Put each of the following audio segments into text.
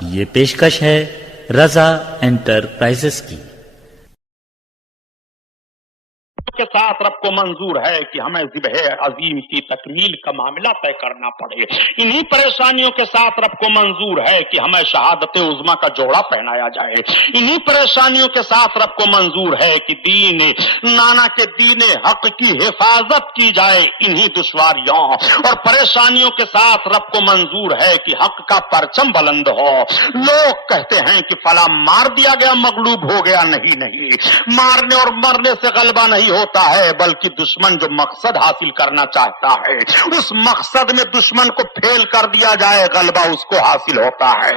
یہ پیشکش ہے رضا انٹرپرائزز کی۔ کے ساتھ رب کو منظور ہے کہ ہمیں ذبح عظیم کی تکمیل کا معاملہ طے کرنا پڑے۔ انہی پریشانیوں کے ساتھ رب کو منظور ہے کہ ہمیں شہادت عظمیٰ کا جوڑا پہنایا جائے۔ انہی پریشانیوں کے ساتھ رب کو منظور ہے کہ دین نانا کے دین حق کی حفاظت کی جائے۔ انہی دشواریوں اور پریشانیوں کے ساتھ رب کو منظور ہے کہ حق کا پرچم بلند ہو۔ لوگ کہتے ہیں کہ فلاں مار دیا گیا، مغلوب ہو گیا۔ نہیں، مارنے اور مرنے سے غلبہ نہیں ہوتا ہے، بلکہ دشمن جو مقصد حاصل کرنا چاہتا ہے اس مقصد میں دشمن کو پھیل کر دیا جائے، غلبہ اس کو حاصل ہوتا ہے۔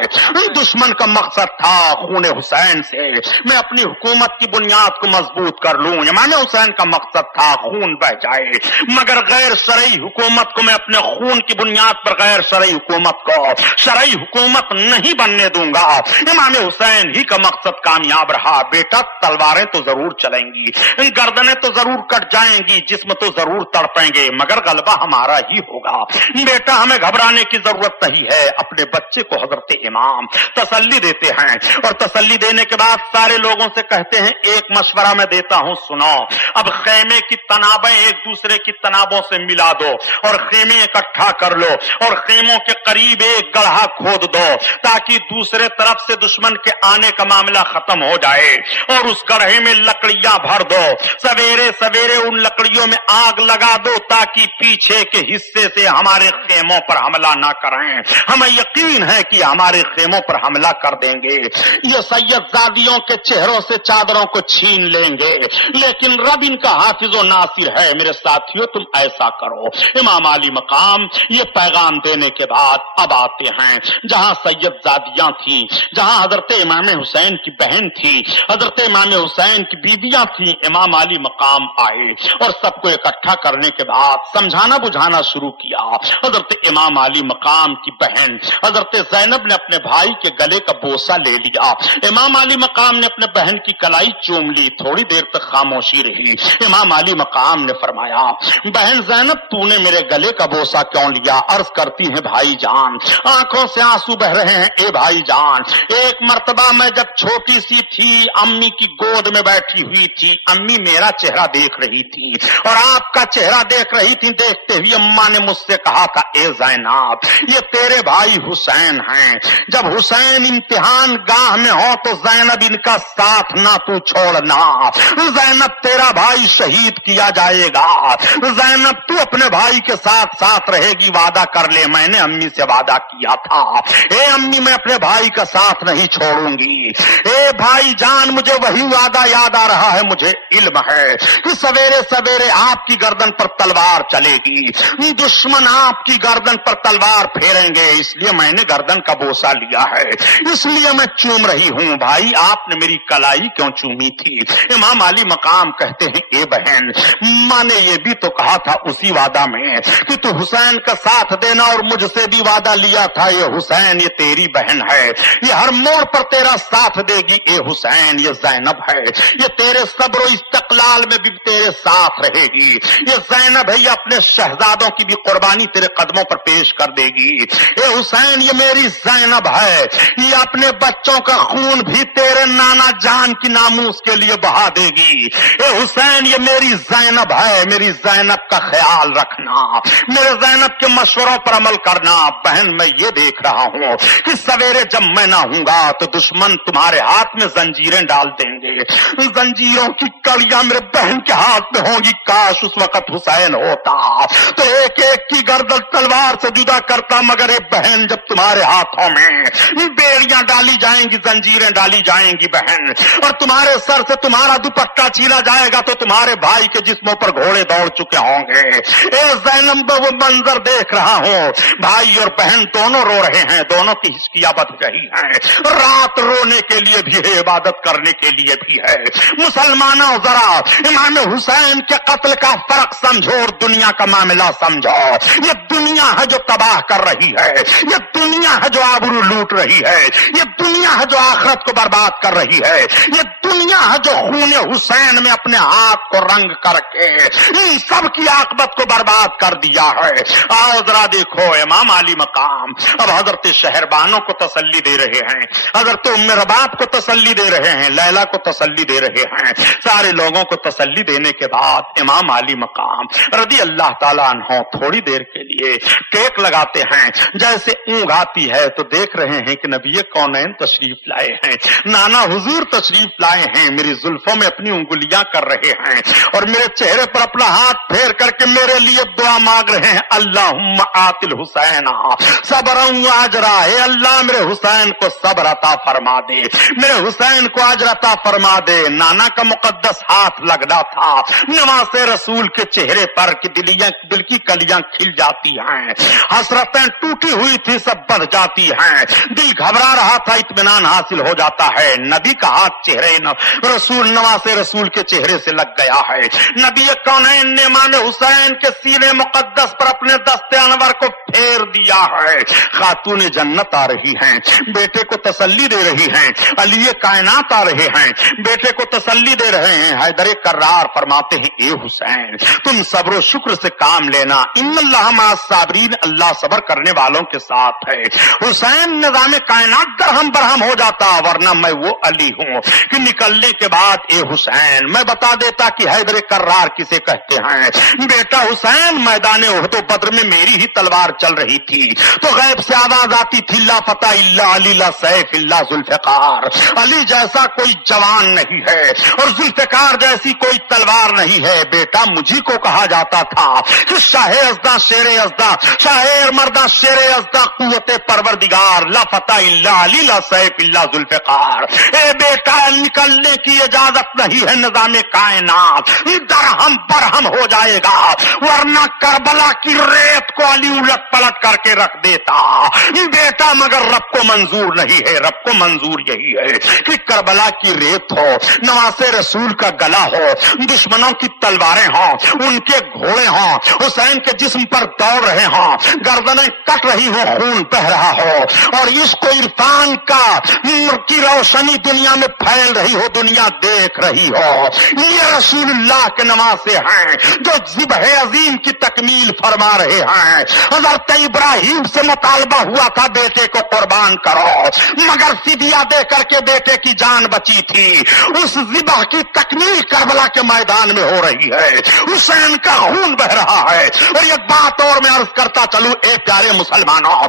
دشمن کا مقصد تھا خون حسین سے میں اپنی حکومت کی بنیاد کو مضبوط کر لوں۔ امام حسین کا مقصد تھا خون بہ جائے، مگر غیر شرعی حکومت کو میں اپنے خون کی بنیاد پر غیر شرعی حکومت کو شرعی حکومت نہیں بننے دوں گا۔ امام حسین ہی کا مقصد کامیاب رہا۔ بیٹا تلواریں تو ضرور چلیں گی، گردنیں تو ضرور کٹ جائیں گی، جسم تو ضرور تڑپیں گے، مگر غلبہ ہمارا ہی ہوگا۔ بیٹا ہمیں گھبرانے کی ضرورت نہیں ہے۔ اپنے بچے کو حضرت امام تسلی دیتے ہیں، اور تسلی دینے کے بعد سارے لوگوں سے کہتے ہیں ایک مشورہ میں دیتا ہوں، سنو۔ اب خیمے کی تنابیں ایک دوسرے کی تنابوں سے ملا دو اور خیمے اکٹھا کر لو، اور خیموں کے قریب ایک گڑھا کھود دو تاکہ دوسرے طرف سے دشمن کے آنے کا معاملہ ختم ہو جائے، اور اس گڑھے میں لکڑیاں بھر دو۔ سویرے سویرے ان لکڑیوں میں آگ لگا دو تاکہ پیچھے کے حصے سے ہمارے خیموں پر حملہ نہ کریں۔ ہمیں یقین ہے کہ ہمارے خیموں پر حملہ کر دیں گے، یہ سید زادیوں کے چہروں سے چادروں کو چھین لیں گے، لیکن رب ان کا حافظ و ناصر ہے۔ میرے ساتھیوں تم ایسا کرو۔ امام علی مقام یہ پیغام دینے کے بعد اب آتے ہیں جہاں سید زادیاں تھیں، جہاں حضرت امام حسین کی بہن تھی، حضرت امام حسین کی بیویاں تھیں۔ امام علی مقام آئے اور سب کو اکٹھا کرنے کے بعد سمجھانا بجھانا شروع کیا۔ حضرت امام علی مقام کی بہن حضرت زینب نے اپنے بھائی کے گلے کا بوسہ لے لیا۔ امام علی مقام نے اپنے بہن کی کلائی چوم لی۔ تھوڑی دیر تک خاموشی رہی۔ امام علی مقام نے فرمایا، بہن زینب تو نے میرے گلے کا بوسہ کیوں لیا؟ عرض کرتی ہیں، بھائی جان، آنکھوں سے آنسو بہ رہے ہیں۔ اے بھائی جان، ایک مرتبہ میں جب چھوٹی سی تھی امی کی گود میں بیٹھی ہوئی تھی، امی میرا چہرہ دیکھ رہی تھی اور آپ کا چہرہ دیکھ رہی تھی۔ دیکھتے ہوئے اماں نے مجھ سے کہا تھا، اے زینب، یہ تیرے بھائی حسین ہیں، جب حسین امتحان گاہ میں ہو تو زینب ان کا ساتھ نہ تو چھوڑنا۔ زینب تیرا بھائی شہید کیا جائے گا، زینب تو اپنے بھائی کے ساتھ ساتھ رہے گی، وعدہ کر لے۔ میں نے امی سے وعدہ کیا تھا، اے امی میں اپنے بھائی کا ساتھ نہیں چھوڑوں گی۔ اے بھائی جان، مجھے وہی وعدہ یاد آ رہا ہے، مجھے علم ہے کہ سویرے سویرے آپ کی گردن پر تلوار چلے گی، دشمن آپ کی گردن پر تلوار پھیریں گے، اس لیے میں نے گردن کا بوسہ لیا ہے، اس لیے میں چوم رہی ہوں۔ بھائی آپ نے میری کلائی کیوں چومی تھی؟ امام علی مقام کہتے ہیں، اے بہن، ماں نے یہ بھی تو کہا تھا اسی وعدہ میں کہ تو حسین کا ساتھ دینا، اور مجھ سے بھی وعدہ لیا تھا، یہ حسین یہ تیری بہن ہے، یہ ہر موڑ پر تیرا ساتھ دے گی۔ اے حسین، یہ زینب ہے، یہ تیرے صبر و استقلال میں بھی تیرے ساتھ رہے گی، یہ زینب ہے، یہ اپنے شہزادوں کی بھی قربانی تیرے قدموں پر پیش کر دے گی۔ اے حسین، یہ میری زینب ہے، یہ اپنے بچوں کا خون بھی تیرے نانا جان کی ناموس کے لیے بہا دے گی۔ اے حسین، یہ میری زینب ہے، میری زینب کا خیال رکھنا، میرے زینب کے مشوروں پر عمل کرنا۔ بہن، میں یہ دیکھ رہا ہوں کہ سویرے جب میں نہ ہوں گا تو دشمن تمہارے ہاتھ میں زنجیریں ڈال دیں گے، زنجیروں کی کڑیاں میرے بہن کے ہاتھ میں ہوں گی۔ کاش اس وقت حسین ہوتا تو ایک ایک کی گردن تلوار سے جدا کرتا، مگر اے بہن، جب تمہارے ہاتھوں میں بیڑیاں ڈالی جائیں گی، زنجیریں ڈالی جائیں گی بہن، اور تمہارے سر سے تمہارا دوپٹہ چھیلا جائے گا تو تمہارے بھائی کے جسموں پر گھوڑے دوڑ چکے ہوں گے۔ اے زینب، وہ منظر دیکھ رہا ہوں، بھائی اور بہن دونوں رو رہے ہیں، دونوں کی ہچکیاں بچ رہی ہیں۔ رات رونے کے لیے بھی ہے، عبادت کرنے کے لیے بھی ہے۔ مسلمانوں ذرا امام امام حسین کے قتل کا فرق سمجھو اور دنیا کا معاملہ سمجھو. یہ دنیا ہے جو تباہ کر رہی ہے, یہ دنیا ہے جو آبرو لوٹ رہی ہے, یہ دنیا ہے جو آخرت کو برباد کر رہی ہے, یہ دنیا ہے جو خون حسین میں اپنے ہاتھ کو رنگ کر کے ان سب کی عاقبت کو برباد کر دیا ہے. آؤ ذرا دیکھو, امام علی مقام اب حضرت شہربانوں کو تسلی دے رہے ہیں, حضرت ام رباب کو تسلی دے رہے ہیں, لیلا کو تسلی دے رہے ہیں. سارے لوگوں کو تسلی دینے کے بعد امام علی مقام رضی اللہ تعالیٰ عنہ تھوڑی دیر کے لیے ٹیک لگاتے ہیں. جیسے اونگ آتی ہے تو دیکھ رہے ہیں کہ نبی کونین تشریف لائے ہیں, نانا حضور تشریف لائے ہیں, میری زلفوں میں اپنی انگلیاں کر رہے ہیں اور میرے چہرے پر اپنا ہاتھ پھیر کر کے میرے لیے دعا مانگ رہے ہیں. اللہم آت الحسین صبرا واجرا, ہے اللہ میرے حسین کو صبر عطا فرما دے, میرے حسین کو اجر عطا فرما دے. نانا کا مقدس ہاتھ لگنا تھا نواز رسول کے چہرے پر کہ دل کی کلیاں کھل جاتی ہیں, حسرتیں ٹوٹی ہوئی تھی سب بڑھ جاتی ہیں, دل گھبرا رہا تھا اطمینان حاصل ہو جاتا ہے. نبی کا ہاتھ چہرے رسول نواز رسول کے چہرے سے لگ گیا ہے. نبی کونین نے امام حسین کے سینے مقدس پر اپنے دست انور کو پھیر دیا ہے. خاتون جنت آ رہی ہیں, بیٹے کو تسلی دے رہی ہیں, علی کائنات آ رہے ہیں, بیٹے کو تسلی دے رہے ہیں. حیدر کرار فرماتے ہیں اے حسین تم صبر و شکر سے کام لینا, ان اللہ مع الصابرین, اللہ صبر کرنے والوں کے ساتھ ہے. حسین نظام کائنات درہم برہم ہو جاتا, ورنہ میں وہ علی ہوں کہ نکلنے کے بعد اے حسین میں بتا دیتا کہ حیدر کرار کسے کہتے ہیں. بیٹا حسین میدان احد و بدر میں میری ہی تلوار چل رہی تھی تو غیب سے آواز آتی تھی لا فتح الا علی لا سیف الا ذوالفقار, علی جیسا کوئی جوان نہیں ہے اور ذوالفقار جیسی کوئی تلوار نہیں ہے. بیٹا مجھے کو کہا جاتا تھا کہ شاہ ازدا شیر ازدا, شاہ مردہ شیر ازدا, قوت پروردگار, لا فتح الا علی لا سیف الا ذوالفقار. اے بیٹا نکلنے کی اجازت نہیں ہے, نظام کائنات درہم برہم ہو جائے گا, ورنہ کربلا کی ریت کو علی الٹ پلٹ کر کے رکھ دیتا. بیٹا مگر رب کو منظور نہیں ہے, رب کو منظور یہی ہے کہ کربلا کی ریت ہو, نواز رسول کا گلا ہو, دشمنوں کی تلواریں ہوں, ان کے گھوڑے ہوں, حسین کے جسم پر دوڑ رہے ہوں, گردنیں کٹ رہی ہوں, خون بہ رہا ہو, اور عشق و عرفان کا کی روشنی دنیا میں پھیل رہی ہو, دنیا دیکھ رہی ہو. یہ رسول اللہ کے نواسے ہیں جو ذبح عظیم کی تکمیل فرما رہے ہیں. حضرت ابراہیم سے مطالبہ ہوا تھا بیٹے کو قربان کرو, مگر فدیہ دے کر کے بیٹے کی جان بچی تھی. اس ذبح کی تکمیل کربلا کے میدان میں ہو رہی ہے, حسین کا خون بہ رہا ہے. اور ایک بات اور میں عرض کرتا چلوں اے پیارے مسلمانوں,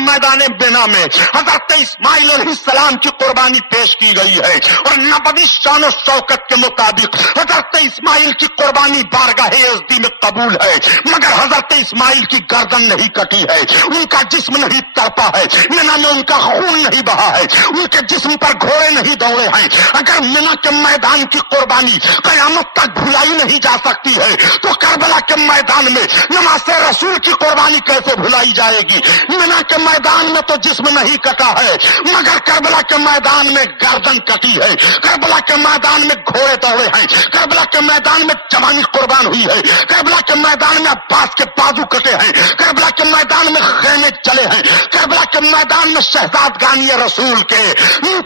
میدان بنا میں حضرت اسماعیل علیہ السلام کی قربانی پیش کی گئی ہے اور نبوی شان و شوکت کے مطابق حضرت اسماعیل کی قربانی بارگاہ ازدی میں قبول ہے, مگر حضرت اسماعیل کی گردن نہیں کٹی ہے, ان کا جسم نہیں تڑپا ہے, مینا میں ان کا خون نہیں بہا ہے, ان کے جسم پر گھوڑے نہیں دوڑے ہیں. اگر مینا کے میدان کی قربانی قیامت تک بھلائی نہیں جا سکتی ہے تو کربلا کے میدان میں نماز رسول کی قربانی کیسے بھلائی جائے گی؟ مینا کے میدان میں تو جسم نہیں کٹا ہے, مگر کربلا کے میدان میں گردن کٹی ہے, کربلا کے میدان میں گھوڑے دوڑے ہیں, کربلا کے میدان میں جوانی قربان ہوئی ہے, کربلا کے میدان میں عباس کے بازو کٹے ہیں, کربلا کے میدان میں خیمے چلے ہیں, کربلا کے میدان میں شہزادگانی رسول کے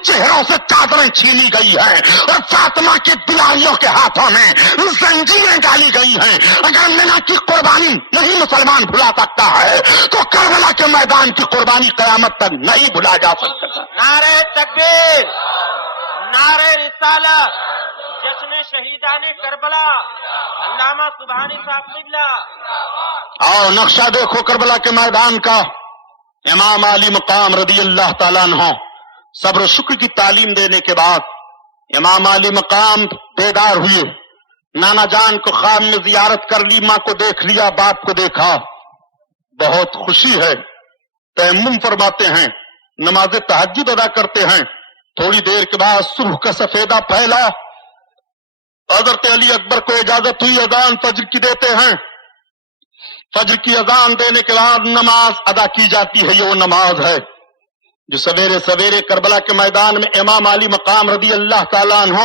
چہروں سے چادریں چھینی گئی ہیں اور فاطمہ کی دلاریوں کے ہاتھوں میں زنجیریں ڈالی گئی ہیں. اگر مینا کی قربانی نہیں مسلمان بھلا سکتا ہے تو کربلا کے میدان کی قربانی قیامت تک نہیں بھلا جا سکتا. نعرہ تکبیر, نعرہ رسالت, جشن شہیدان کربلا, علامہ سبحانی صاحب قبلہ. آؤ نقشہ دیکھو کربلا کے میدان کا. امام علی مقام رضی اللہ تعالیٰ عنہ صبر و شکر کی تعلیم دینے کے بعد امام علی مقام بیدار ہوئے, نانا جان کو خواب میں زیارت کر لی, ماں کو دیکھ لیا, باپ کو دیکھا, بہت خوشی ہے. تیمم فرماتے ہیں, نماز تہجد ادا کرتے ہیں. تھوڑی دیر کے بعد صبح کا سفیدہ پھیلا, حضرت علی اکبر کو اجازت ہوئی, اذان فجر کی دیتے ہیں. فجر کی اذان دینے کے بعد نماز ادا کی جاتی ہے. یہ وہ نماز ہے جو سویرے سویرے کربلا کے میدان میں امام علی مقام رضی اللہ تعالیٰ عنہ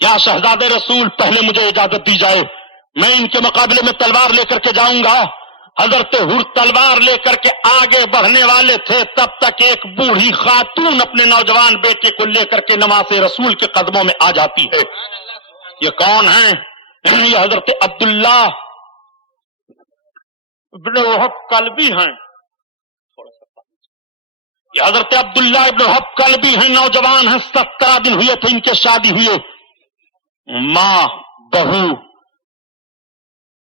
یا شہزادے رسول پہلے مجھے اجازت دی جائے، میں ان کے مقابلے میں تلوار لے کر کے جاؤں گا۔ حضرت حر تلوار لے کر کے آگے بڑھنے والے تھے، تب تک ایک بوڑھی خاتون اپنے نوجوان بیٹے کو لے کر کے نماز رسول کے قدموں میں آ جاتی ہے۔ یہ کون ہیں؟ یہ حضرت عبداللہ ابن وہب کلبی ہیں۔ یہ حضرت عبداللہ ابن وہب کلبی ہیں، نوجوان ہیں، 17 دن ہوئے تھے ان کے شادی ہوئے۔ ماں بہو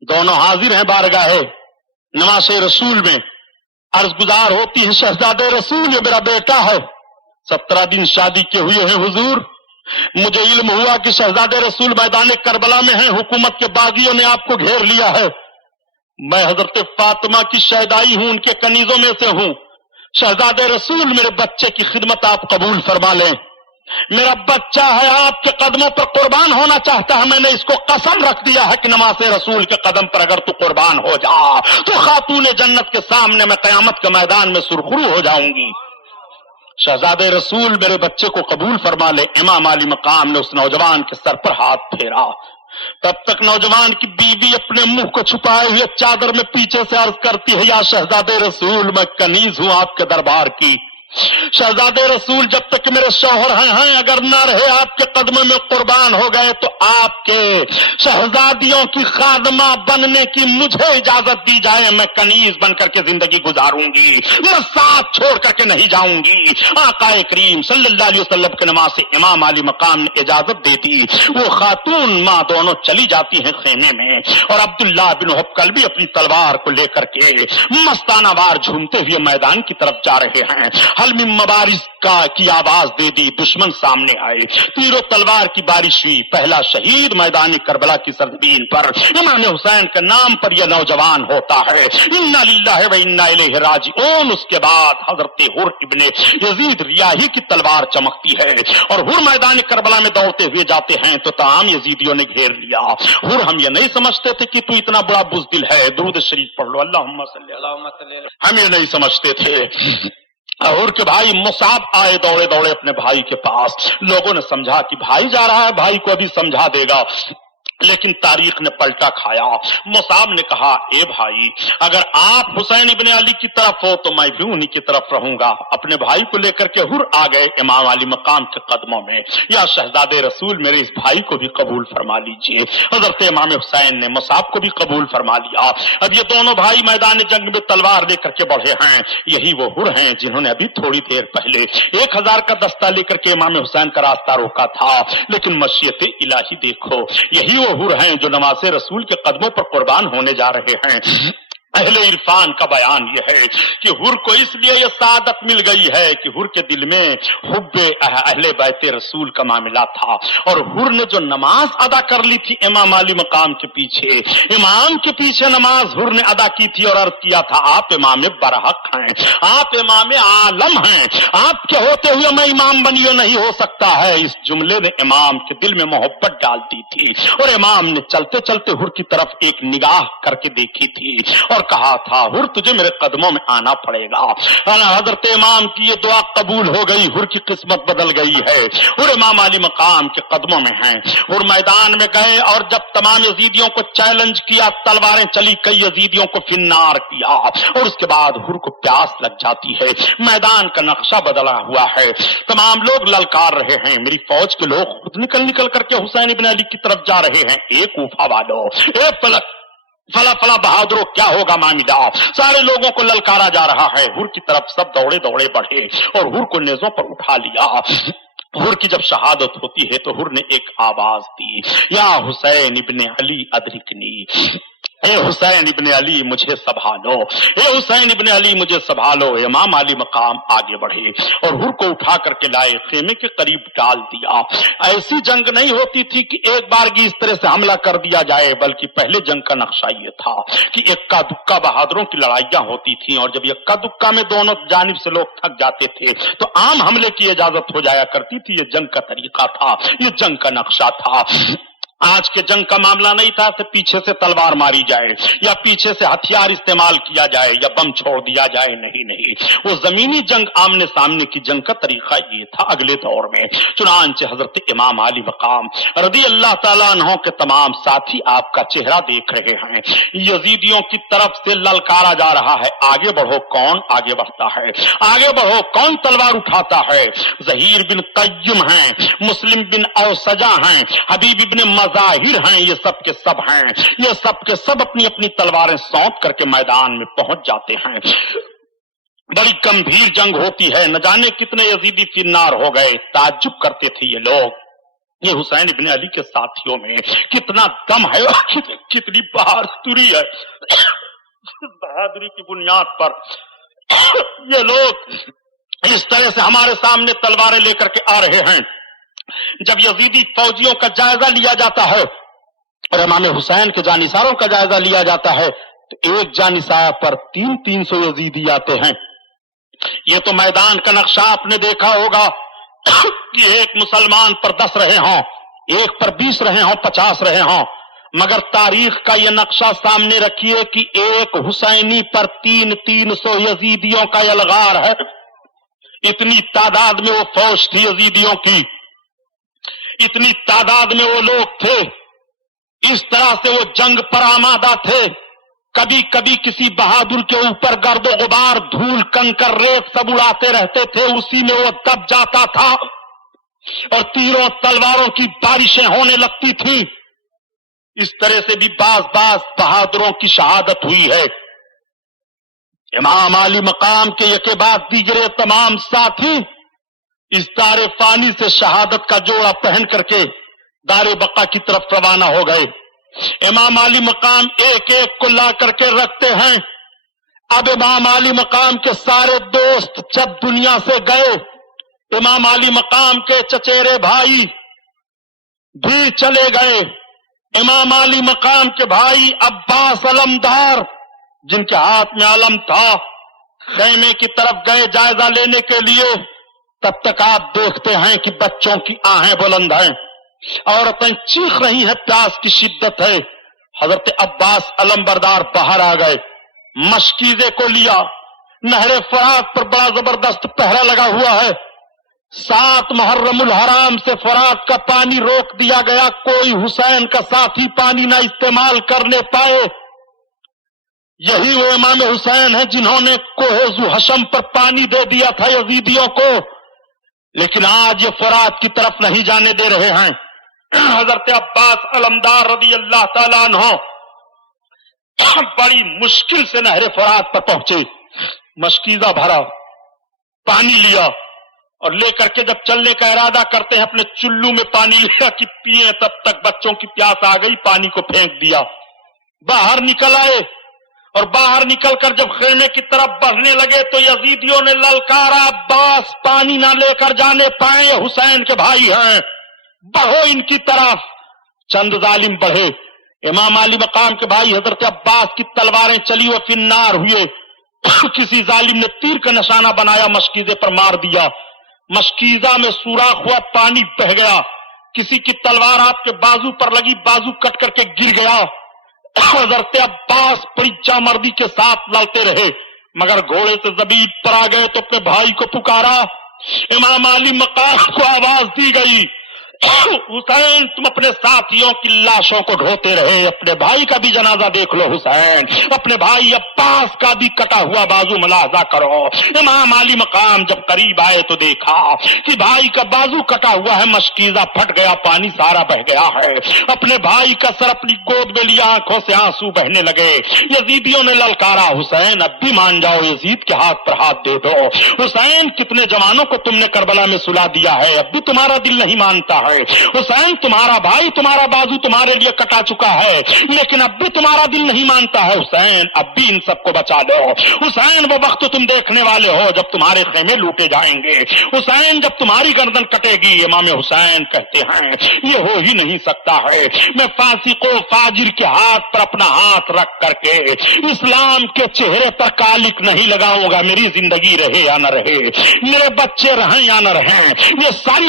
دونوں حاضر ہیں بارگاہ نماز رسول میں، عرض گزار ہوتی ہیں شہزادے رسول یہ میرا بیٹا ہے، 17 دن شادی کے ہوئے ہیں حضور، مجھے علم ہوا کہ شہزادے رسول میدان کربلا میں ہیں، حکومت کے باغیوں نے آپ کو گھیر لیا ہے، میں حضرت فاطمہ کی شیدائی ہوں، ان کے کنیزوں میں سے ہوں، شہزادے رسول میرے بچے کی خدمت آپ قبول فرما لیں، میرا بچہ ہے آپ کے قدموں پر قربان ہونا چاہتا ہے، میں نے اس کو قسم رکھ دیا ہے کہ نماز رسول کے قدم پر اگر تو قربان ہو جا تو خاتون جنت کے سامنے میں قیامت کے میدان میں سرخرو ہو جاؤں گی۔ شہزادے رسول میرے بچے کو قبول فرما لے۔ امام علی مقام نے اس نوجوان کے سر پر ہاتھ پھیرا، تب تک نوجوان کی بیوی اپنے منہ کو چھپائے ہوئے چادر میں پیچھے سے عرض کرتی ہے، یا شہزادے رسول میں کنیز ہوں آپ کے دربار کی، شہزادے رسول جب تک میرے شوہر ہیں اگر نہ رہے آپ کے قدموں میں قربان ہو گئے تو آپ کے شہزادیوں کی خادمہ بننے کی مجھے اجازت دی جائے، میں کنیز بن کر کے زندگی گزاروں گی، میں ساتھ چھوڑ کر کے نہیں جاؤں گی۔ آقا کریم صلی اللہ علیہ وسلم کے نماز سے امام علی مقام نے اجازت دے دی، وہ خاتون ماں دونوں چلی جاتی ہیں خیمے میں، اور عبداللہ بن وہب کلبی اپنی تلوار کو لے کر کے مستانہ وار جھومتے ہوئے میدان کی طرف جا رہے ہیں۔ حل من مبارز کی آواز دے دی، دشمن سامنے آئے، تیر و تلوار کی بارش ہوئی، پہلا شہید میدان کربلا کی سرزمین پر امام حسین کے نام پر یہ نوجوان ہوتا ہے۔ انا للہ و انا الیہ راجعون۔ اس کے بعد حضرت حر ابن یزید ریاحی کی تلوار چمکتی ہے اور حر میدان کربلا میں دوڑتے ہوئے جاتے ہیں تو تمام یزیدیوں نے گھیر لیا۔ حر ہم یہ نہیں سمجھتے تھے کہ تو اتنا بڑا بزدل ہے، درود شریف پڑھ لو، اللہم صلی اللہ علیہ وسلم، ہم یہ نہیں سمجھتے تھے۔ اور کہ بھائی مصعب آئے دوڑے دوڑے اپنے بھائی کے پاس، لوگوں نے سمجھا کہ بھائی جا رہا ہے، بھائی کو ابھی سمجھا دے گا، لیکن تاریخ نے پلٹا کھایا۔ مصعب نے کہا، اے بھائی اگر آپ حسین ابن علی کی طرف ہو تو میں بھی انہی کی طرف رہوں گا۔ اپنے بھائی کو لے کر کے حر آ گئے امام علی مقام کے قدموں میں، یا شہزادے رسول میرے اس بھائی کو بھی قبول فرما لیجئے۔ حضرت امام حسین نے مصعب کو بھی قبول فرما لیا۔ اب یہ دونوں بھائی میدان جنگ میں تلوار لے کر کے بڑھے ہیں، یہی وہ حر ہیں جنہوں نے ابھی تھوڑی دیر پہلے 1000 کا دستہ لے کر کے امام حسین کا راستہ روکا تھا، لیکن مشیت الہی دیکھو، یہی وہ حر ہیں جو نماز رسول کے قدموں پر قربان ہونے جا رہے ہیں۔ اہل عرفان کا بیان یہ ہے کہ حر کو اس لیے یہ سعادت مل گئی ہے کہ حر کے دل میں حب اہل بیت رسول کا معاملہ تھا، اور حر نے جو نماز ادا کر لی تھی امام علی مقام کے پیچھے، امام کے پیچھے نماز حر نے ادا کی تھی اور عرض کیا تھا، آپ امام برحق ہیں، آپ امام عالم ہیں، آپ کے ہوتے ہوئے میں امام بنیو نہیں ہو سکتا ہے۔ اس جملے نے امام کے دل میں محبت ڈال دی تھی، اور امام نے چلتے چلتے حر کی طرف ایک نگاہ کر کے دیکھی تھی اور کہا تھا، حر تجھے میرے قدموں میں آنا پڑے گا۔ حضرت امام کی یہ دعا قبول ہو گئی، حر کی قسمت بدل گئی ہے، حر امام علی مقام کے قدموں میں ہیں۔ حر میدان میں گئے اور جب تمام یزیدیوں کو چیلنج کیا، تلواریں چلی، کئی یزیدیوں کو فنار کیا، اور اس کے بعد حر کو پیاس لگ جاتی ہے، میدان کا نقشہ بدلا ہوا ہے، تمام لوگ للکار رہے ہیں، میری فوج کے لوگ خود نکل کر کے حسین ابن علی کی طرف جا رہے ہیں، اے کوفہ والو، اے فلا فلا بہادروں کیا ہوگا معاملہ، سارے لوگوں کو للکارا جا رہا ہے۔ حر کی طرف سب دوڑے دوڑے بڑھے اور حر کو نیزوں پر اٹھا لیا۔ حر کی جب شہادت ہوتی ہے تو حر نے ایک آواز دی، یا حسین ابن علی ادرکنی، اے حسین ابن علی مجھے سنبھالو، اے حسین ابن علی مجھے سنبھالو۔ امام علی مقام آگے بڑھے اور حر کو اٹھا کر کے لائے، خیمے کے قریب ڈال دیا۔ ایسی جنگ نہیں ہوتی تھی کہ ایک بار کی اس طرح سے حملہ کر دیا جائے، بلکہ پہلے جنگ کا نقشہ یہ تھا کہ اکا دکا بہادروں کی لڑائیاں ہوتی تھیں، اور جب اکا دکا میں دونوں جانب سے لوگ تھک جاتے تھے تو عام حملے کی اجازت ہو جایا کرتی تھی۔ یہ جنگ کا طریقہ تھا، یہ جنگ کا نقشہ تھا۔ آج کے جنگ کا معاملہ نہیں تھا کہ پیچھے سے تلوار ماری جائے یا پیچھے سے ہتھیار استعمال کیا جائے یا بم چھوڑ دیا جائے، نہیں، وہ زمینی جنگ، آمنے سامنے کی جنگ کا طریقہ یہ تھا اگلے دور میں۔ چنانچہ حضرت امام علی مقام رضی اللہ تعالیٰ عنہ کے تمام ساتھی آپ کا چہرہ دیکھ رہے ہیں، یزیدیوں کی طرف سے للکارا جا رہا ہے، آگے بڑھو، کون آگے بڑھتا ہے؟ آگے بڑھو، کون تلوار اٹھاتا ہے؟ ظہیر بن قیم ہیں، مسلم بن اوسجا ہیں، حبیب ابن ظاہر ہیں، یہ سب کے سب ہیں، یہ سب کے سب اپنی اپنی تلواریں سونپ کر کے میدان میں پہنچ جاتے ہیں۔ بڑی گمبھیر جنگ ہوتی ہے، نہ جانے کتنے یزیدی فنار ہو گئے۔ تعجب کرتے تھے یہ لوگ، یہ حسین ابن علی کے ساتھیوں میں کتنا دم ہے اور کتنی بہادری ہے۔ بہادری کی بنیاد پر یہ لوگ اس طرح سے ہمارے سامنے تلواریں لے کر کے آ رہے ہیں۔ جب یزیدی فوجیوں کا جائزہ لیا جاتا ہے اور امام حسین کے جانثاروں کا جائزہ لیا جاتا ہے تو ایک جانثار پر 300 یزیدی آتے ہیں۔ یہ تو میدان کا نقشہ آپ نے دیکھا ہوگا کہ ایک مسلمان پر 10 رہے ہوں، ایک پر 20 رہے ہوں، 50 رہے ہوں، مگر تاریخ کا یہ نقشہ سامنے رکھیے کہ ایک حسینی پر 300 یزیدیوں کا یلغار ہے۔ اتنی تعداد میں وہ فوج تھی یزیدیوں کی، اتنی تعداد میں وہ لوگ تھے، اس طرح سے وہ جنگ پر آمادہ تھے۔ کبھی کبھی کسی بہادر کے اوپر گرد و غبار، دھول، کنکر، ریت سب اڑاتے رہتے تھے، اسی میں وہ دب جاتا تھا اور تیروں تلواروں کی بارشیں ہونے لگتی تھیں۔ اس طرح سے بھی بعض بہادروں کی شہادت ہوئی ہے۔ امام علی مقام کے یکے بعد دیگرے تمام ساتھی اس دار فانی سے شہادت کا جوڑا پہن کر کے دار بقا کی طرف روانہ ہو گئے۔ امام علی مقام ایک ایک کو لا کر کے رکھتے ہیں۔ اب امام علی مقام کے سارے دوست جب دنیا سے گئے، امام علی مقام کے چچیرے بھائی بھی چلے گئے۔ امام علی مقام کے بھائی عباس علمدار، جن کے ہاتھ میں علم تھا، خیمے کی طرف گئے جائزہ لینے کے لیے۔ تب تک آپ دیکھتے ہیں کہ بچوں کی آہیں بلند ہیں، عورتیں چیخ رہی ہیں، پیاس کی شدت ہے۔ حضرت عباس علمبردار باہر آ گئے، مشکیزے کو لیا۔ نہر فرات پر بڑا زبردست پہرا لگا ہوا ہے۔ 7 محرم الحرام سے فرات کا پانی روک دیا گیا، کوئی حسین کا ساتھی پانی نہ استعمال کرنے پائے۔ یہی وہ امام حسین ہیں جنہوں نے کوہ ذو حشم پر پانی دے دیا تھا یزیدیوں کو، لیکن آج یہ فرات کی طرف نہیں جانے دے رہے ہیں۔ حضرت عباس علمدار رضی اللہ تعالیٰ عنہ بڑی مشکل سے نہر فرات پر پہنچے، مشکیزہ بھرا، پانی لیا اور لے کر کے جب چلنے کا ارادہ کرتے ہیں اپنے چلو میں پانی لیا کہ پیئیں، تب تک بچوں کی پیاس آ گئی، پانی کو پھینک دیا۔ باہر نکل آئے اور باہر نکل کر جب خیمے کی طرف بڑھنے لگے تو یزیدیوں نے للکارا، عباس پانی نہ لے کر جانے پائیں، یہ حسین کے بھائی ہیں، بڑھو ان کی طرف۔ چند ظالم بڑھے، امام علی مقام کے بھائی حضرت عباس کی تلواریں چلی، وہ فنار ہوئے۔ کسی ظالم نے تیر کا نشانہ بنایا، مشکیزے پر مار دیا، مشکیزہ میں سوراخ ہوا، پانی بہہ گیا۔ کسی کی تلوار آپ کے بازو پر لگی، بازو کٹ کر کے گر گیا۔ حضرت عباس بڑی جامردی کے ساتھ لڑتے رہے، مگر گھوڑے سے زمین پر آ گئے تو اپنے بھائی کو پکارا۔ امام علی مقام کو آواز دی گئی، حسین تم اپنے ساتھیوں کی لاشوں کو ڈھوتے رہے، اپنے بھائی کا بھی جنازہ دیکھ لو حسین، اپنے بھائی عباس کا بھی کٹا ہوا بازو ملاحظہ کرو۔ امام علی مقام جب قریب آئے تو دیکھا کہ بھائی کا بازو کٹا ہوا ہے، مشکیزہ پھٹ گیا، پانی سارا بہ گیا ہے۔ اپنے بھائی کا سر اپنی گود میں لیا، آنکھوں سے آنسو بہنے لگے۔ یزیدیوں نے للکارا، حسین اب بھی مان جاؤ، یزید کے ہاتھ پر ہاتھ دے دو۔ حسین کتنے جوانوں کو تم نے کربلا میں سلا دیا ہے، اب بھی تمہارا دل نہیں مانتا ہے۔ حسین تمہارا بھائی، تمہارا بازو تمہارے لیے کٹا چکا ہے، لیکن اب بھی تمہارا دل نہیں مانتا ہے۔ حسین اب بھی ان سب کو بچا لو۔ حسین وہ وقت تم دیکھنے والے ہو جب تمہارے خیمے لوٹے جائیں گے، حسین جب تمہاری گردن کٹے گی۔ امام حسین کہتے ہیں یہ ہو ہی نہیں سکتا ہے، میں فاسق و فاجر کے ہاتھ پر اپنا ہاتھ رکھ کر کے اسلام کے چہرے پر کالک نہیں لگاؤں گا، میری زندگی رہے یا نہ رہے، میرے بچے رہیں یا نہ رہیں، یہ ساری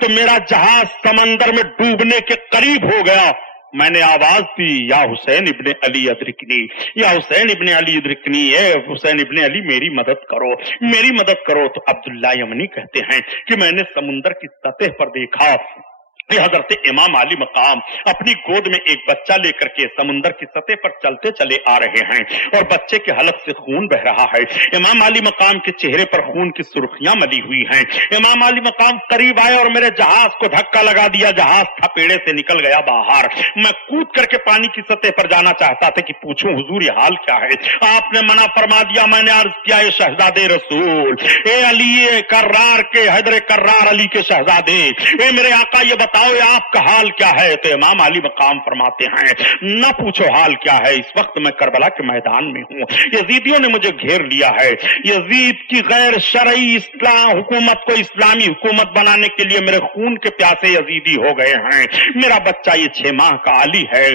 تو میرا جہاز سمندر میں ڈوبنے کے قریب ہو گیا. میں نے آواز دی یا حسین ابن علی ادرکنی، یا حسین ابن علی ادرکنی، اے حسین ابن علی میری مدد کرو، میری مدد کرو. تو عبداللہ یمنی کہتے ہیں کہ میں نے سمندر کی سطح پر دیکھا کہ حضرت امام علی مقام اپنی گود میں ایک بچہ لے کر کے سمندر کی سطح پر چلتے چلے آ رہے ہیں اور بچے کے حلق سے خون بہ رہا ہے. امام علی مقام کے چہرے پر خون کی سرخیاں ملی ہوئی ہیں. امام علی مقام قریب آئے اور میرے جہاز کو دھکا لگا دیا. جہاز تھپیڑے سے نکل گیا باہر. میں کود کر کے پانی کی سطح پر جانا چاہتا تھا کہ پوچھوں حضور یہ حال کیا ہے. آپ نے منع فرما دیا. میں نے عرض کیا اے شہزادے رسول، اے علی کرار کے، حیدر کرار علی کے شہزادے، اے میرے آقا یہ بتاؤ آپ کا حال کیا ہے. تو امام علی مقام فرماتے ہیں نہ پوچھو حال کیا ہے، اس وقت میں کربلا کے میدان میں ہوں. یزیدیوں نے مجھے گھیر لیا ہے. یزید کی غیر شرعی اسلام حکومت کو اسلامی حکومت بنانے کے لیے میرے خون کے پیاسے یزیدی ہو گئے ہیں. میرا بچہ یہ 6 ماہ کا علی ہے،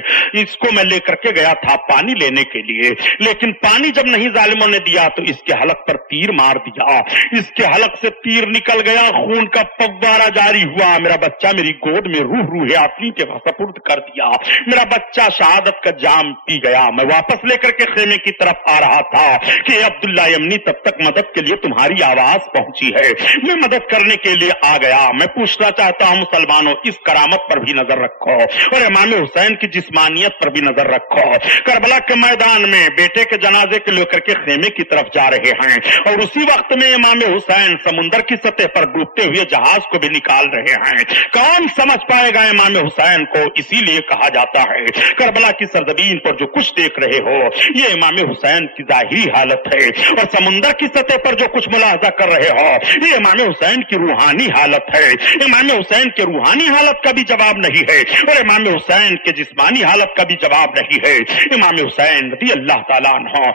اس کو میں لے کر کے گیا تھا پانی لینے کے لیے، لیکن پانی جب نہیں ظالموں نے دیا تو اس کے حلق پر تیر مار دیا. اس کے حلق سے تیر نکل گیا، خون کا فوارہ جاری ہوا. میرا بچہ میری گود میں روح آفرین کے سپرد کر دیا. میرا بچہ شہادت کا جام پی گیا. میں واپس لے کر کے خیمے کی طرف آ رہا تھا کہ عبداللہ یمنی تب تک مدد کے لیے تمہاری آواز پہنچی ہے. میں مدد کرنے کے لیے آ گیا. میں پوچھنا چاہتا ہوں مسلمانوں اس کرامت پر بھی نظر رکھو اور امام حسین کی جسمانیت پر بھی نظر رکھو. کربلا کے میدان میں بیٹے کے جنازے کو لے کر کے خیمے کی طرف جا رہے ہیں اور اسی وقت میں امام حسین سمندر کی سطح پر ڈوبتے ہوئے جہاز کو بھی نکال رہے ہیں. کون سمجھ پائے گا امام حسین کو؟ اسی لیے کہا جاتا ہے کربلا کی سرزمین پر جو کچھ دیکھ رہے ہو یہ امام حسین کی ظاہری حالت ہے، اور سمندر کی سطح پر جو کچھ ملاحظہ کر رہے ہو یہ امام حسین کی روحانی حالت ہے. امام حسین کے روحانی حالت کا بھی جواب نہیں ہے اور امام حسین کے جسمانی حالت کا بھی جواب نہیں ہے. امام حسین رضی اللہ تعالیٰ عنہ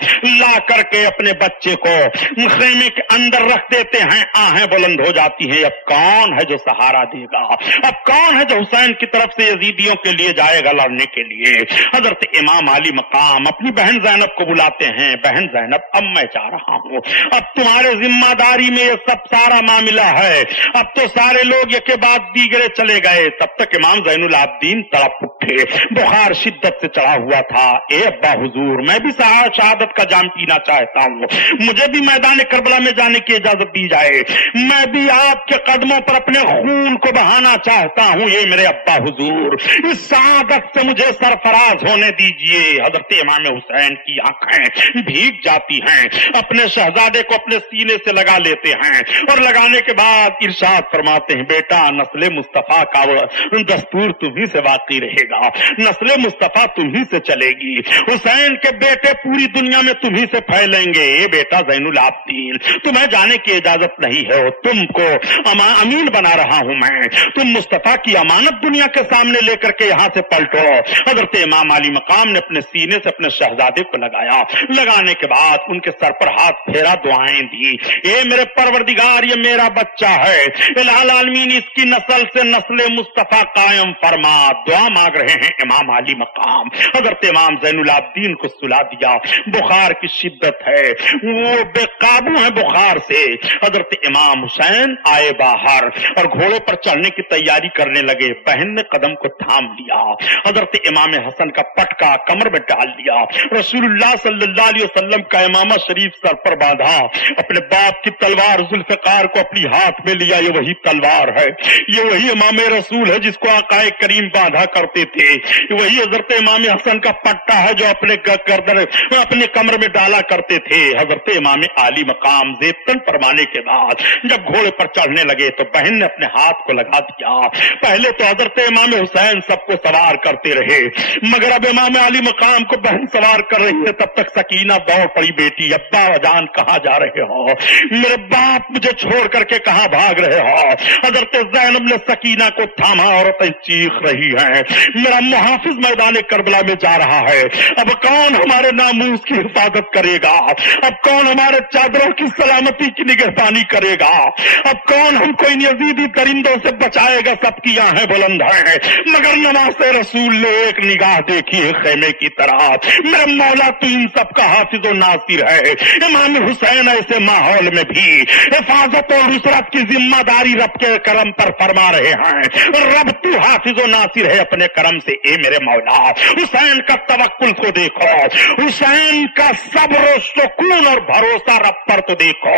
لا کر کے اپنے بچے کو خیمے کے اندر رکھ دیتے ہیں. آہیں بلند ہو جاتی ہیں. اب کون ہے جو سہارا دے گا؟ اب کون ہے جو حسین کی طرف سے یزیدیوں کے لیے جائے گا لڑنے کے لیے؟ حضرت امام علی مقام اپنی بہن زینب کو بلاتے ہیں. بہن زینب اب میں جا رہا ہوں، اب تمہارے ذمہ داری میں یہ سب سارا معاملہ ہے. اب تو سارے لوگ ایک کے بعد دیگرے چلے گئے. تب تک امام زین العابدین تڑپ اٹھے. بخار شدت سے چڑھا ہوا تھا. اے ابا حضور میں بھی شہادت کا جام پینا چاہتا ہوں، مجھے بھی میدان کربلا میں جانے کی اجازت دی جائے. میں بھی آپ کے قدموں پر اپنے خون کو بہانا چاہتا ہوں. یہ میرے ابا حضور اس سعادت سے مجھے سرفراز ہونے دیجئے. حضرت امام حسین کی آنکھیں بھیگ جاتی ہیں. اپنے شہزادے کو اپنے سینے سے لگا لیتے ہیں اور لگانے کے بعد ارشاد فرماتے ہیں بیٹا نسل مصطفیٰ کا دستور تمہیں سے باقی رہے گا، نسل مصطفیٰ تمہیں سے چلے گی. حسین کے بیٹے پوری دنیا میں تمہیں سے پھیلیں گے. اے بیٹا زین العابدین تمہیں جانے کی اجازت نہیں ہے، تم کو امین بنا رہا ہوں میں. تم مصطفیٰ کی امانت دنیا کے سامنے لے کر کے یہاں سے پلٹو. حضرت امام علی مقام نے اپنے سینے سے اپنے شہزادے کو لگایا. لگانے کے بعد ان کے سر پر ہاتھ پھیرا، دعائیں دی. اے میرے پروردگار یہ میرا بچہ ہے، الہ العالمین اس کی نسل سے نسل مصطفیٰ قائم فرما. دعا مانگ رہے ہیں امام علی مقام. حضرت امام زین العابدین کو سلا دیا. بخار کی شدت ہے، وہ بے قابو ہیں بخار سے. حضرت امام حسین آئے باہر اور گھوڑے پر چڑھنے کی تیاری کرنے لگے. بہن نے قدم کو تھام لیا. حضرت امام حسن کا پٹکا کمر میں ڈال دیا. رسول اللہ صلی اللہ علیہ وسلم کا امامہ شریف سر پر باندھا. اپنے باپ کی تلوار ذوالفقار کو اپنی ہاتھ میں لیا. یہ وہی تلوار ہے، یہ وہی امام رسول ہے جس کو آقا کریم باندھا کرتے تھے. وہی حضرت امام حسن کا پٹا ہے جو اپنے گردن اپنے کمر میں ڈالا کرتے تھے. حضرت امام علی مقام زیتن فرمانے کے بعد جب گھوڑے پر چڑھنے لگے تو بہن نے اپنے ہاتھ کو لگا دیا. پہلے تو حضرت امام حسین سب کو سوار کرتے رہے، مگر اب امام علی مقام کو بہن سوار کر رہی ہے. تب تک سکینہ دوڑ پڑی. بیٹی ابا جان کہاں جا رہے ہو؟ میرے باپ مجھے چھوڑ کر کے کہاں بھاگ رہے ہو؟ حضرت زینب نے سکینہ کو تھاما. عورتیں چیخ رہی ہیں میرا محافظ میدان کربلا میں جا رہا ہے. اب کون ہمارے ناموس کی حفاظت کرے گا؟ اب کون ہمارے چادروں کی سلامتی کی نگہبانی کرے گا؟ اب کون ہم کو ان یزیدی درندوں سے بچائے گا؟ سب سب کی آنکھیں بلند ہیں، مگر نماز رسول نے ایک نگاہ دیکھی ہے خیمے کی طرح۔ میرے مولا تو ان سب کا حافظ و ناصر ہے۔ امام حسین ایسے ماحول میں بھی حفاظت اور نصرت کی ذمہ داری رب کے کرم پر فرما رہے ہیں۔ رب تو حافظ و ناصر ہے اپنے کرم سے، اے میرے مولا حسین کا توکل کو دیکھو، حسین کا صبر و سکون اور بھروسہ رب پر تو دیکھو۔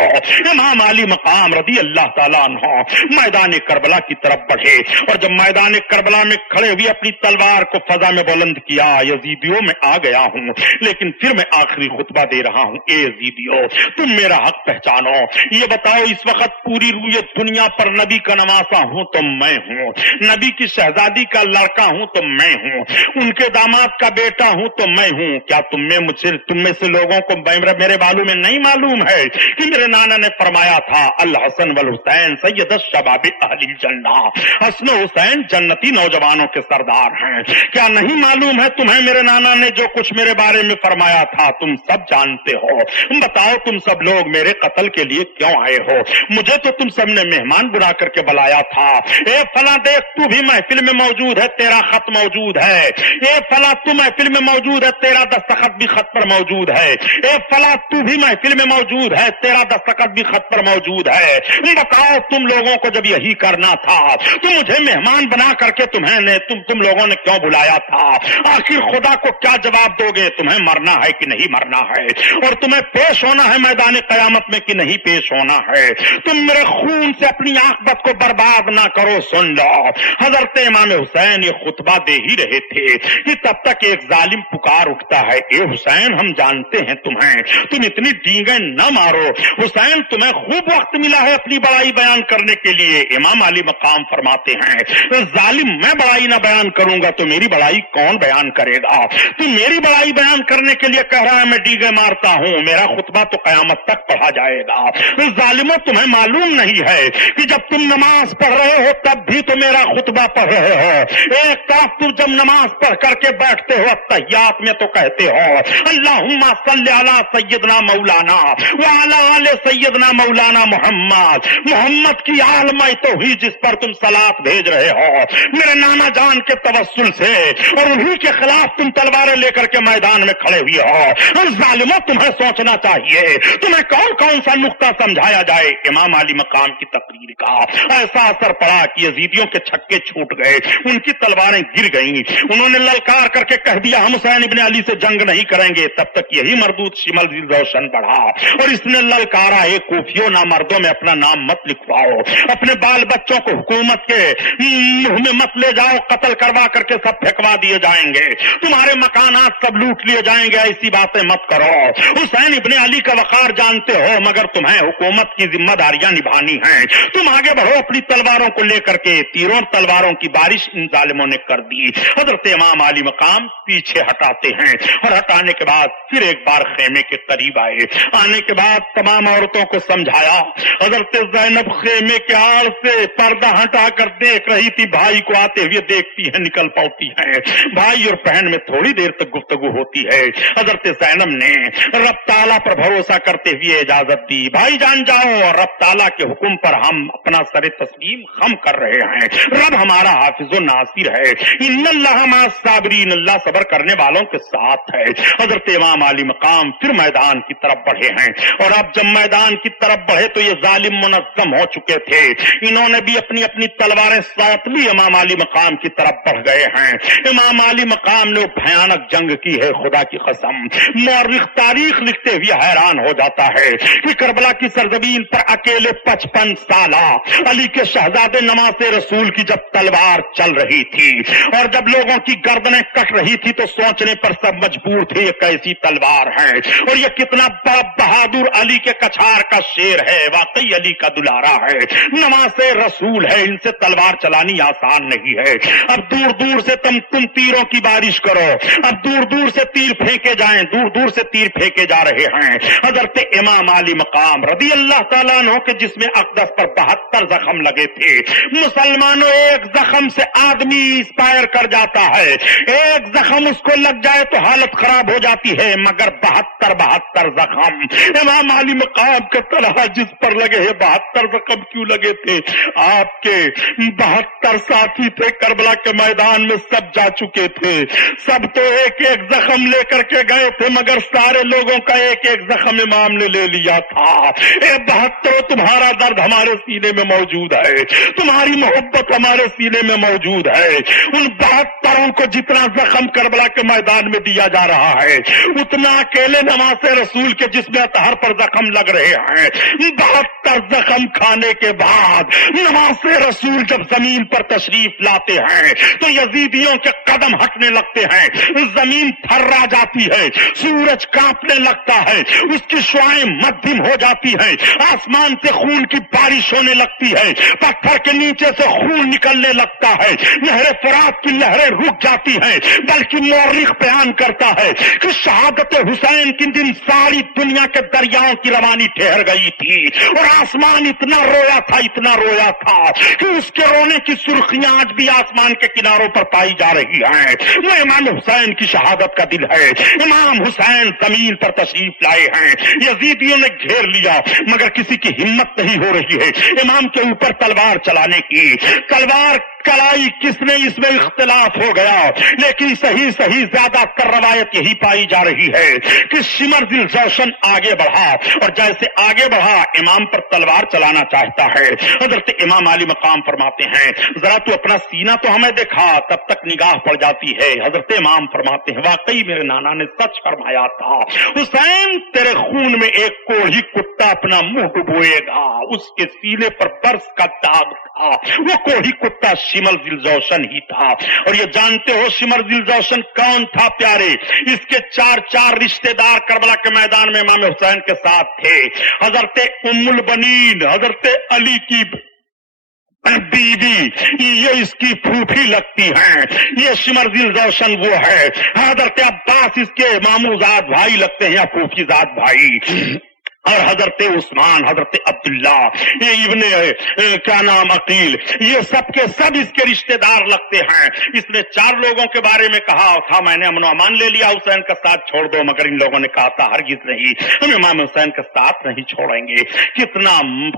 امام علی مقام رضی اللہ تعالیٰ عنہ میدان کربلا کی طرف بڑھے، اور جب میدان کربلا میں کھڑے ہوئے اپنی تلوار کو فضا میں بلند کیا، یزیدیوں میں آ گیا ہوں لیکن پھر میں آخری خطبہ دے رہا ہوں، اے یزیدیوں تم میرا حق پہچانو، یہ بتاؤ اس وقت پوری روئے دنیا پر نبی کا نواسا ہوں تو میں ہوں، نبی کی شہزادی کا لڑکا ہوں تو میں ہوں، ان کے داماد کا بیٹا ہوں تو میں ہوں، کیا تم میں سے لوگوں کو میرے بالوں میں نہیں معلوم ہے کہ میرے نانا نے فرمایا تھا الحسن والحسین سید الشباب اہل الجنہ، حسن و حسین جنتی نوجوانوں کے سردار ہیں؟ کیا نہیں معلوم ہے تمہیں میرے نانا نے جو کچھ میرے بارے میں فرمایا تھا؟ تم سب جانتے ہو، بتاؤ تم سب لوگ میرے قتل کے لیے کیوں آئے ہو؟ مجھے تو تم سب نے مہمان بنا کر کے بلایا تھا، اے فلاں دیکھ تو بھی محفل میں موجود ہے، تیرا خط موجود ہے، اے فلاں تو محفل میں موجود ہے، تیرا دستخط بھی خط پر موجود ہے، اے فلاں تو بھی محفل میں موجود ہے، تیرا دستخط بھی خط پر موجود ہے، بتاؤ تم لوگوں کو جب یہی کرنا تھا تو مجھے مہمان بنا کر کے تم لوگوں نے کیوں بلایا تھا؟ آخر خدا کو کیا جواب دو گے؟ تمہیں مرنا ہے کہ نہیں مرنا ہے؟ اور تمہیں پیش ہونا ہے میدان قیامت میں کہ نہیں پیش ہونا ہے؟ تم میرے خون سے اپنی عاقبت کو برباد نہ کرو۔ سن لو، حضرت امام حسین یہ خطبہ دے ہی رہے تھے کہ تب تک ایک ظالم پکار اٹھتا ہے، اے حسین ہم جانتے ہیں تمہیں، تم اتنی ڈینگیں نہ مارو، حسین تمہیں خوب وقت ملا ہے اپنی بڑائی بیان کرنے کے لیے۔ امام علی مقام فرماتے ہیں ظالم میں بڑائی نہ بیان کروں گا تو میری بڑائی کون بیان کرے گا؟ تم میری بڑائی بیان کرنے کے لیے کہہ رہا ہے میں ڈیگے مارتا ہوں، میرا خطبہ تو قیامت تک پڑھا جائے گا۔ ظالموں تمہیں معلوم نہیں ہے کہ جب تم نماز پڑھ رہے ہو تب بھی تو میرا خطبہ پڑھ رہے ہو، ایک طرف تم جب نماز پڑھ کر کے بیٹھتے ہو التحیات میں تو کہتے ہو اللہم صلی علی سیدنا مولانا وعلی آل سیدنا مولانا محمد کی عالمہ توحید جس پر تم صلاۃ بھیج رہے ہو میرے نانا جان کے توسل سے، اور انہی کے خلاف تم تلواریں لے کر کے میدان میں کھڑے ہوئے ہو۔ ظالموں تمہیں سوچنا چاہیے تمہیں کون کون سا نقطہ سمجھایا جائے۔ امام علی مقام کی تقریر کا ایسا اثر پڑا کہ یزیدیوں کے چھکے چھوٹ گئے، ان کی تلواریں گر گئیں، انہوں نے للکار کر کے کہہ دیا ہم حسین ابن علی سے جنگ نہیں کریں گے۔ تب تک یہی مردود شمل روشن بڑھا اور اس نے للکارا اے کوفیوں نامردوں میں اپنا نام مت لکھواؤ، اپنے بال بچوں کو حکومت کے منہ میں مت لے جاؤ، قتل کروا کر کے سب پھینکوا دیے جائیں گے، تمہارے مکانات سب لوٹ لیے جائیں گے، ایسی باتیں مت کرو۔ حسین ابن علی کا وقار جانتے ہو مگر تمہیں حکومت کی ذمہ داریاں نبھانی ہیں، تم آگے بڑھو اپنی تلواروں کو لے کر کے۔ تیروں تلواروں کی بارش ان ظالموں نے کر دی۔ حضرت امام علی مقام پیچھے ہٹاتے ہیں اور ہٹانے کے بعد پھر ایک بار خیمے کے قریب آئے، آنے کے بعد تمام عورتوں کو سمجھایا۔ حضرت زینب خیمے کے آڑ سے پردہ ہٹا کر دیکھ رہی تھی، بھائی کو آتے ہوئے دیکھتی ہے، نکل پاتی ہے، بھائی اور بہن میں تھوڑی دیر تک گفتگو ہوتی ہے۔ حضرت زینب نے رب تعالیٰ پر بھروسہ کرتے ہوئے اجازت دی، بھائی جان جاؤ، اور رب تعالیٰ کے حکم پر ہم اپنا سر تسلیم خم کر رہے ہیں، رب ہمارا حافظ و ناصر ہے، ان اللہ مع الصابرین، اللہ صبر کرنے والوں کے ساتھ ہے۔ حضرت امام علی مقام پھر میدان کی طرف بڑھے ہیں، اور اب جب میدان کی طرف بڑھے تو یہ ظالم منظم ہو چکے تھے، انہوں نے بھی اپنی اپنی تلواریں ساتھ لی، امام علی مقام کی طرف بڑھ گئے ہیں۔ امام علی مقام نے بھیانک جنگ کی ہے، خدا کی قسم مورخ تاریخ لکھتے ہوئے حیران ہو جاتا ہے کہ کربلا کی سرزمین پر اکیلے 55 سالہ علی کے شہزادے نماز رسول کی جب تلوار چل رہی تھی اور جب لوگوں کی گردنیں کٹ رہی تھی تو سوچنے پر سب مجبور تھے یہ کیسی تلوار ہے اور یہ کتنا بڑا بہادر علی کے کچھار کا شیر ہے، واقعی علی کا دلارا ہے، نماز رسول ہے، ان سے تلوار چلانی آسان نہیں ہے۔ اب دور دور سے تم تیروں کی بارش کرو، اب دور دور سے تیر پھینکے جائیں، دور دور سے تیر پھینکے جا رہے ہیں۔ حضرت امام علی مقام رضی اللہ تعالیٰ عنہ کے جسم اقدس پر 72 زخم لگے تھے۔ مسلمانوں ایک زخم سے آدمی اسپائر کر جاتا ہے، ایک زخم اس کو لگ جائے تو حالت خراب ہو جاتی ہے، مگر 72 زخم امام علی مقام کے طرح جس پر لگے ہیں 72 زخم کیوں لگے تھے؟ آپ کے 72 ساتھی تھے کربلا کے میدان میں, سب جا چکے تھے, سب تو ایک ایک زخم لے کر کے گئے تھے, مگر سارے لوگوں کا ایک ایک زخم امام نے لے لیا تھا. اے 72, تمہارا درد ہمارے سینے میں موجود ہے, تمہاری محبت ہمارے سینے میں موجود ہے. ان 72 کو جتنا زخم کربلا کے میدان میں دیا جا رہا ہے, اتنا اکیلے نماز رسول کے جسم اطہر پر زخم لگ رہے ہیں. 72 زخم کھانے کے بعد نماز رسول جب زمین پر تشریف لاتے ہیں تو یزیدیوں کے قدم ہٹنے لگتے ہیں, زمین تھرا جاتی ہے, سورج کانپنے لگتا ہے, اس کی شعائیں مدھم ہو جاتی ہیں, آسمان سے خون کی بارش ہونے لگتی ہے, پتھر کے نیچے سے خون نکلنے لگتا ہے, نہر فرات کی لہریں رک جاتی ہیں. بلکہ مورخ بیان کرتا ہے کہ شہادت حسین کے دن ساری دنیا کے دریاؤں کی روانی ٹھہر گئی تھی, اور آسمان اتنا رویا تھا, اتنا رویا تھا کہ اس کے رونے کی سرخیاں آج بھی آسمان کے کناروں پر پائی جا رہی ہیں. وہ امام حسین کی شہادت کا دن ہے. امام حسین زمین پر تشریف لائے ہیں, یزیدیوں نے گھیر لیا, مگر کسی کی ہمت نہیں ہو رہی ہے امام کے اوپر تلوار چلانے کی. تلوار کلائی کس نے, اس میں اختلاف ہو گیا, لیکن صحیح زیادہ تر روایت یہی پائی جا رہی ہے کہ شمر ذی الجوشن آگے بڑھا, اور جیسے آگے بڑھا امام پر تلوار چلانا چاہتا ہے. حضرت امام علی مقام فرماتے ہیں ذرا تو اپنا سینہ تو ہمیں دکھا, تب تک نگاہ پڑ جاتی ہے. حضرت امام فرماتے ہیں واقعی میرے نانا نے سچ فرمایا تھا, حسین تیرے خون میں ایک کوڑھی کتا اپنا منہ ڈبوئے گا. اس کے سینے پر برس کا داغ تھا, وہ کوڑھی کتا شمر ذی الجوشن ہی تھا. اور یہ جانتے ہو شمر ذی الجوشن کون تھا پیارے؟ اس کے چار رشتے دار کربلا کے میدان میں امام حسین کے ساتھ تھے. حضرت ام البنین, حضرت علی کی بیوی, یہ اس کی پھوپھی لگتی ہیں. یہ شمر ذی الجوشن وہ ہے. حضرت عباس اس کے ماموزاد بھائی لگتے ہیں یا پھوپھی زاد بھائی. اور حضرت عثمان, حضرت عبداللہ, یہ ابن کیا نام عقیل, یہ سب کے سب اس کے رشتے دار لگتے ہیں. اس نے 4 لوگوں کے بارے میں کہا تھا میں نے امن و امان لے لیا, حسین کا ساتھ چھوڑ دو, مگر ان لوگوں نے کہا تھا ہرگز نہیں, ہم امام حسین کا ساتھ نہیں چھوڑیں گے. کتنا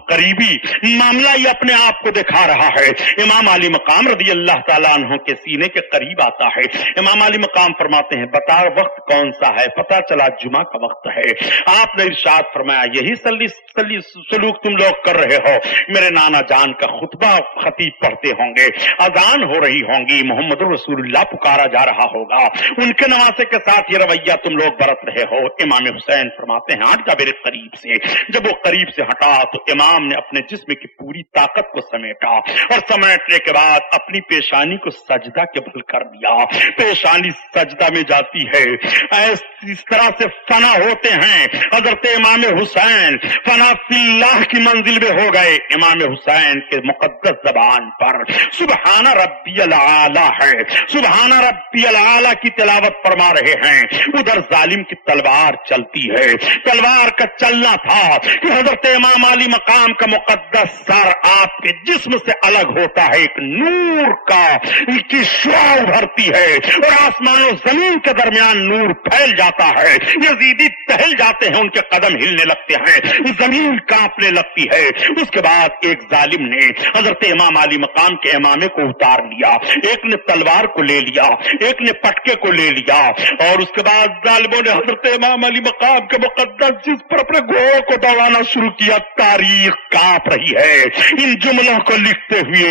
قریبی معاملہ یہ اپنے آپ کو دکھا رہا ہے. امام علی مقام رضی اللہ تعالیٰ عنہ کے سینے کے قریب آتا ہے. امام علی مقام فرماتے ہیں بتا وقت کون سا ہے؟ پتا چلا جمعہ کا وقت ہے. آپ نے ارشاد فرمایا یہی سلوک تم لوگ کر رہے ہو. میرے نانا جان کا خطبہ خطیب پڑھتے ہوں گے, اذان ہو رہی ہوں گی, محمد رسول اللہ پکارا جا رہا ہوگا, ان کے نواسے کے ساتھ یہ رویہ تم لوگ برت رہے ہو. امام حسین فرماتے ہیں ہٹ جا میرے قریب سے. جب وہ قریب سے ہٹا تو امام نے اپنے جسم کی پوری طاقت کو سمیٹا, اور سمیٹنے کے بعد اپنی پیشانی کو سجدہ کے بل کر دیا. پیشانی سجدہ میں جاتی ہے, اس طرح سے فنا ہوتے ہیں. حضرت امام حسین فنا فی اللہ کی منزل میں ہو گئے. امام حسین کے مقدس زبان پر سبحان ربی العالی ہے, سبحان ربی العالی کی تلاوت فرما رہے ہیں. ادھر ظالم کی تلوار چلتی ہے. تلوار کا چلنا تھا کہ حضرت امام علی مقام کا مقدس سر آپ کے جسم سے الگ ہوتا ہے, ایک نور کی شعاع ابھرتی ہے, اور آسمان و زمین کے درمیان نور پھیل جاتا ہے. یزیدی ٹہل جاتے ہیں, ان کے قدم ہلنے لگتے ہیں, زمین کانپنے لگتی ہے. اس کے بعد ایک ظالم نے حضرت امام علی مقام کے امامے کو اتار لیا, ایک نے تلوار کو لے لیا, ایک نے پٹکے کو لے لیا, اور اس کے بعد ظالموں نے حضرت امام علی مقام کے مقدس جس پر اپنے گھوڑوں کو دوڑانا شروع کیا. تاریخ کانپ رہی ہے ان جملوں کو لکھتے ہوئے,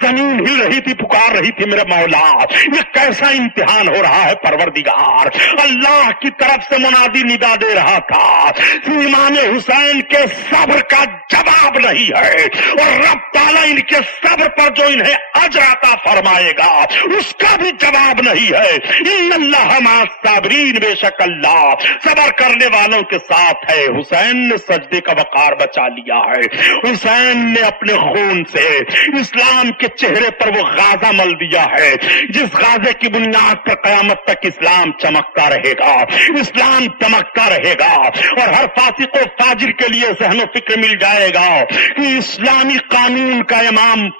زمین ہل رہی تھی, پکار رہی تھی میرے مولا یہ کیسا امتحان ہو رہا ہے پروردگار. اللہ کی طرف سے منادی ندا دے رہا تھا امام حسین کے صبر کا جواب نہیں ہے, اور رب تعالیٰ ان کے صبر پر جو انہیں اجر عطا فرمائے گا اس کا بھی جواب نہیں ہے. ان اللہ مع الصابرین, بے شک اللہ صبر کرنے والوں کے ساتھ ہے. حسین نے سجدے کا وقار بچا لیا ہے. حسین نے اپنے خون سے اسلام کے چہرے پر وہ غازہ مل دیا ہے جس غازے کی بنیاد پر قیامت تک اسلام چمکتا رہے گا, اسلام دمکتا رہے گا, اور ہر فاسق و فاجر کے لیے ذہن و فکر مل جائے گا کہ اسلامی قانون کا امام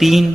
3,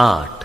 8।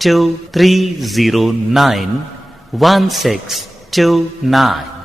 23091629।